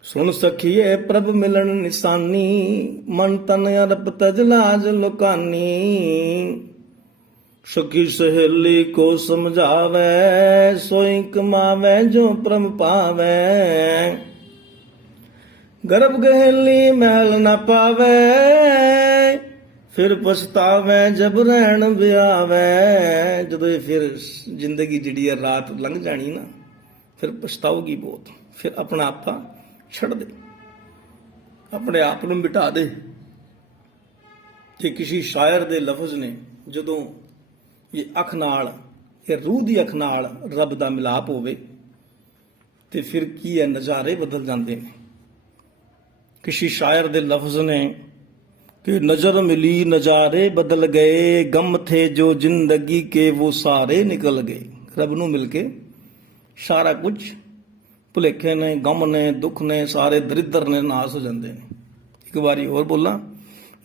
ਸੁਣ ਸਖੀਏ ਪ੍ਰਭ ਮਿਲਣ ਨਿਸ਼ਾਨੀ, ਮਨ ਤਨ ਅਰਪ ਤਜ ਲਾਜ ਲੁਕਾਨੀ। ਸਖੀ ਸਹੇਲੀ ਕੋ ਸਮਝਾਵੇ, ਸੋਈ ਕਮਾਵੇ ਜੋ ਪ੍ਰਭ ਪਾਵੇ। ਗਰਭ ਗਹੇਲੀ ਮੈਲ ਨਾ ਪਾਵੇ, ਫਿਰ ਪਛਤਾਵੇ ਜਬ ਰਹਿਣ ਵਿਆਵੇ। ਜਦੋਂ ਇਹ ਫਿਰ ਜ਼ਿੰਦਗੀ ਜਿਹੜੀ ਹੈ ਰਾਤ ਲੰਘ ਜਾਣੀ ਨਾ, ਫਿਰ ਪਛਤਾਉਗੀ ਬਹੁਤ। ਫਿਰ ਆਪਣਾ ਆਪਾ ਛੱਡ ਦੇ, ਆਪਣੇ ਆਪ ਨੂੰ ਮਿਟਾ ਦੇ। ਤੇ ਕਿਸੇ ਸ਼ਾਇਰ ਦੇ ਲਫ਼ਜ਼ ਨੇ, ਜਦੋਂ ਇਹ ਅੱਖ ਨਾਲ, ਇਹ ਰੂਹ ਦੀ ਅੱਖ ਨਾਲ ਰੱਬ ਦਾ ਮਿਲਾਪ ਹੋਵੇ ਤੇ ਫਿਰ ਕੀ ਹੈ, ਨਜ਼ਾਰੇ ਬਦਲ ਜਾਂਦੇ ਨੇ। ਕਿਸੇ ਸ਼ਾਇਰ ਦੇ ਲਫ਼ਜ਼ ਨੇ कि नजर मिली नजारे बदल गए, गम थे जो जिंदगी के वो सारे निकल गए। रब नूं मिल के सारा कुछ भुलेखे ने, गम ने, दुख ने, सारे दरिद्र ने नाश हो जाते हैं। एक बारी और बोला,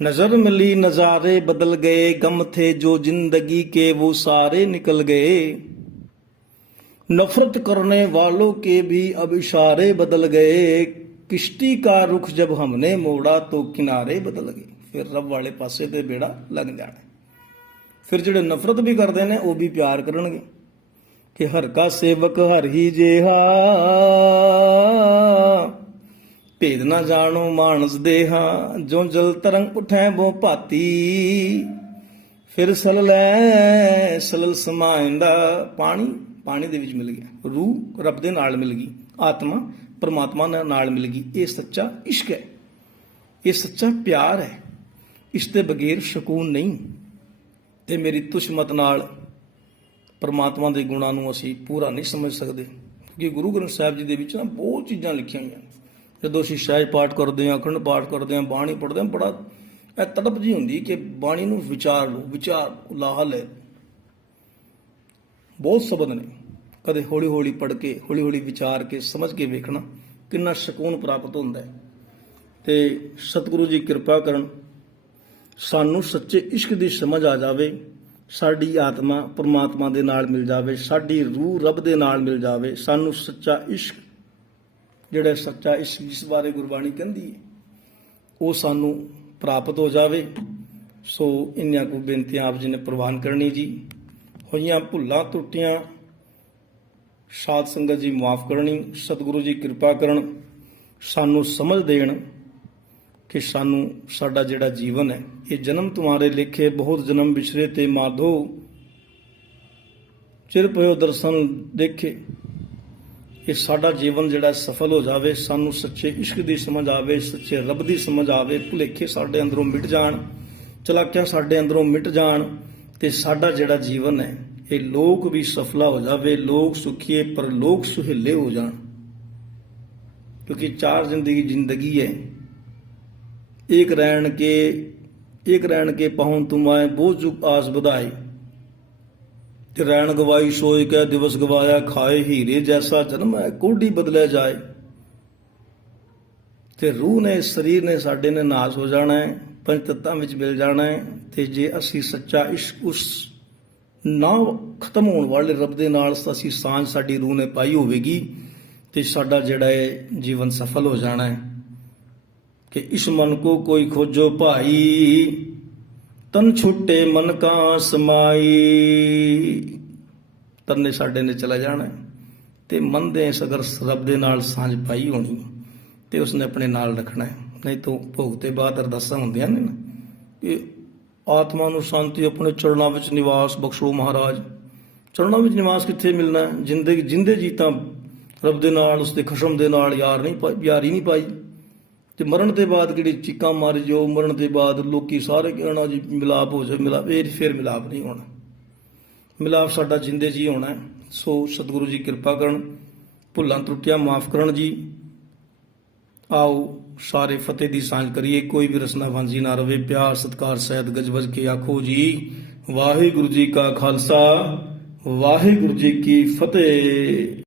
नजर मिली नजारे बदल गए, गम थे जो जिंदगी के वो सारे निकल गए। नफरत करने वालों के भी अब इशारे बदल गए, किश्ती का रुख जब हमने मोड़ा तो किनारे बदल गए। ਫਿਰ ਰੱਬ ਵਾਲੇ ਪਾਸੇ ਤੇ ਬੇੜਾ ਲੱਗ ਜਾਣਾ। ਫਿਰ ਜਿਹੜੇ ਨਫ਼ਰਤ ਵੀ ਕਰਦੇ ਨੇ ਉਹ ਵੀ ਪਿਆਰ ਕਰਨਗੇ ਕਿ ਹਰ ਕਾ ਸੇਵਕ ਹਰ ਹੀ ਜਿਹਾ, ਭੇਦ ਨਾ ਜਾਣੋ ਮਾਨਸ ਦੇਹਾ, ਜੋ ਜਲ ਤਰੰਗ ਉਠੈ ਬੋ ਭਾਤੀ। ਫਿਰ ਸਲਲ ਸਮਾਇੰਦਾ, ਪਾਣੀ ਦੇ ਵਿੱਚ ਮਿਲ ਗਿਆ। ਰੂਹ ਰੱਬ ਦੇ ਨਾਲ ਮਿਲ ਗਈ, ਆਤਮਾ ਪਰਮਾਤਮਾ ਨਾਲ ਮਿਲ ਗਈ। ਇਹ ਸੱਚਾ ਇਸ਼ਕ ਹੈ, ਇਹ ਸੱਚਾ ਪਿਆਰ ਹੈ। ਇਸ ਦੇ ਬਗੈਰ ਸਕੂਨ ਨਹੀਂ। ਤੇ ਮੇਰੀ ਤੁਸ਼ਮਤ ਨਾਲ ਪਰਮਾਤਮਾ ਦੇ ਗੁਣਾਂ ਨੂੰ ਅਸੀਂ ਪੂਰਾ ਨਹੀਂ ਸਮਝ ਸਕਦੇ, ਕਿਉਂਕਿ ਗੁਰੂ ਗ੍ਰੰਥ ਸਾਹਿਬ ਜੀ ਦੇ ਵਿੱਚ ਨਾ ਬਹੁਤ ਚੀਜ਼ਾਂ ਲਿਖੀਆਂ ਹੋਈਆਂ। ਜਦੋਂ ਅਸੀਂ ਸਹਿਜ ਪਾਠ ਕਰਦੇ ਹਾਂ, ਅਖੰਡ ਪਾਠ ਕਰਦੇ ਹਾਂ, ਬਾਣੀ ਪੜ੍ਹਦੇ ਹਾਂ, ਬੜਾ ਇਹ ਤੜਪ ਜੀ ਹੁੰਦੀ ਕਿ ਬਾਣੀ ਨੂੰ ਵਿਚਾਰ ਲਓ, ਵਿਚਾਰ ਲਾਹਾ ਲੈ। ਬਹੁਤ ਸ਼ਬਦ ਨੇ, ਕਦੇ ਹੌਲੀ ਹੌਲੀ ਪੜ੍ਹ ਕੇ, ਹੌਲੀ ਹੌਲੀ ਵਿਚਾਰ ਕੇ, ਸਮਝ ਕੇ ਵੇਖਣਾ ਕਿੰਨਾ ਸਕੂਨ ਪ੍ਰਾਪਤ ਹੁੰਦਾ ਹੈ। ਤੇ ਸਤਿਗੁਰੂ ਜੀ ਕਿਰਪਾ ਕਰਨ, ਸਾਨੂੰ ਸੱਚੇ ਇਸ਼ਕ ਦੀ ਸਮਝ ਆ ਜਾਵੇ, ਸਾਡੀ ਆਤਮਾ ਪਰਮਾਤਮਾ ਦੇ ਨਾਲ ਮਿਲ ਜਾਵੇ, ਸਾਡੀ ਰੂਹ ਰੱਬ ਦੇ ਨਾਲ ਮਿਲ ਜਾਵੇ। ਸਾਨੂੰ ਸੱਚਾ ਇਸ਼ਕ, ਜਿਹੜਾ ਸੱਚਾ ਇਸ਼ਕ ਜਿਸ ਬਾਰੇ ਗੁਰਬਾਣੀ ਕਹਿੰਦੀ ਹੈ, ਉਹ ਸਾਨੂੰ ਪ੍ਰਾਪਤ ਹੋ ਜਾਵੇ। ਸੋ ਇੰਨੀਆਂ ਕੁ ਬੇਨਤੀਆਂ ਆਪ ਜੀ ਨੇ ਪ੍ਰਵਾਨ ਕਰਨੀ ਜੀ। ਹੋਈਆਂ ਭੁੱਲਾਂ ਤਰੁੱਟੀਆਂ ਸਾਧ ਸੰਗਤ ਜੀ ਮਾਫ ਕਰਨੀ। ਸਤਿਗੁਰੂ ਜੀ ਕਿਰਪਾ ਕਰਨ, ਸਾਨੂੰ ਸਮਝ ਦੇਣ ਕਿ ਸਾਨੂੰ ਸਾਡਾ ਜਿਹੜਾ ਜੀਵਨ ਹੈ, ਇਹ ਜਨਮ ਤੁਮਾਰੇ ਲਿਖੇ ਬਹੁਤ ਜਨਮ ਵਿਛਰੇ ਤੇ ਮਾਧੋ, ਚਿਰ ਪਇਓ ਦਰਸ਼ਨ ਦੇਖੇ। ਇਹ ਸਾਡਾ ਜੀਵਨ ਜਿਹੜਾ ਸਫਲ ਹੋ ਜਾਵੇ, ਸਾਨੂੰ ਸੱਚੇ ਇਸ਼ਕ ਦੀ ਸਮਝ ਆਵੇ, ਸੱਚੇ ਰੱਬ ਦੀ ਸਮਝ ਆਵੇ, ਭੁਲੇਖੇ ਸਾਡੇ ਅੰਦਰੋਂ ਮਿਟ ਜਾਣ, ਚਲਾਕੀਆਂ ਸਾਡੇ ਅੰਦਰੋਂ ਮਿਟ ਜਾਣ, ਤੇ ਸਾਡਾ ਜਿਹੜਾ ਜੀਵਨ ਹੈ ਇਹ ਲੋਕ ਵੀ ਸਫਲਾ ਹੋ ਜਾਵੇ। ਲੋਕ ਸੁਖੀਏ ਪਰ ਲੋਕ ਸੁਹੇਲੇ ਹੋ ਜਾਣ, ਕਿਉਂਕਿ ਚਾਰ ਜ਼ਿੰਦਗੀ ਹੈ। एक रैन के पाहुन तुम आए, बोझ चुक आस बधाई। ते रैन गवाई सोए कै दिवस गवाया, खाए हीरे जैसा जन्म है कोडी बदले जाए। ते रूह ने, शरीर ने साडे ने नाश हो जाना है, पंच तत्तां विच मिल जाना है। ते जे असी सच्चा इश्क उस ना खत्म होने वाले रब दे नाल असी सांझ साडी रूह ने पाई होवेगी, ते साडा जिहड़ा है जीवन सफल हो जाना है। कि इस मन को कोई खोजो भाई, तन छुट्टे मन का समाई। तन ने साडे ने चला जाना है, ते मन दे अगर रब दे नाल सांझ पाई होनी ते उसने अपने नाल रखना है। नहीं तो भोग ते बाद अरदासां हुंदियां ने कि आत्मा नूं शांति अपने चरणों विच निवास बख्शो महाराज। चरणों विच निवास कित्थे मिलना है? जिंदे जी तां रब दे नाल, उसदे खसम दे नाल यारी नहीं पाई। ਤੇ ਮਰਨ ਦੇ ਬਾਅਦ ਕਿਹੜੀ ਚੀਕਾਂ ਮਾਰ ਜਾਓ, ਮਰਨ ਦੇ ਬਾਅਦ ਲੋਕੀ ਸਾਰੇ ਕਹਿਣਾ ਜੀ ਮਿਲਾਪ ਹੋ ਜਾਏ, ਮਿਲਾਪ। ਇਹ ਫਿਰ ਮਿਲਾਪ ਨਹੀਂ ਹੋਣਾ, ਮਿਲਾਪ ਸਾਡਾ ਜਿੰਦੇ ਜੀ ਹੋਣਾ। ਸੋ ਸਤਿਗੁਰੂ ਜੀ ਕਿਰਪਾ ਕਰਨ, ਭੁੱਲਾਂ ਤਰੁੱਟੀਆਂ ਮਾਫ ਕਰਨ ਜੀ। ਆਓ ਸਾਰੇ ਫਤਿਹ ਦੀ ਸਾਂਝ ਕਰੀਏ, ਕੋਈ ਵੀ ਰਸਨਾ ਵਾਂਝੀ ਨਾ ਰਵੇ। ਪਿਆਰ ਸਤਿਕਾਰ ਸਹਿਤ ਗਜ ਵੱਜ ਕੇ ਆਖੋ ਜੀ ਵਾਹਿਗੁਰੂ ਜੀ ਕਾ ਖਾਲਸਾ, ਵਾਹਿਗੁਰੂ ਜੀ ਕੀ ਫਤਿਹ।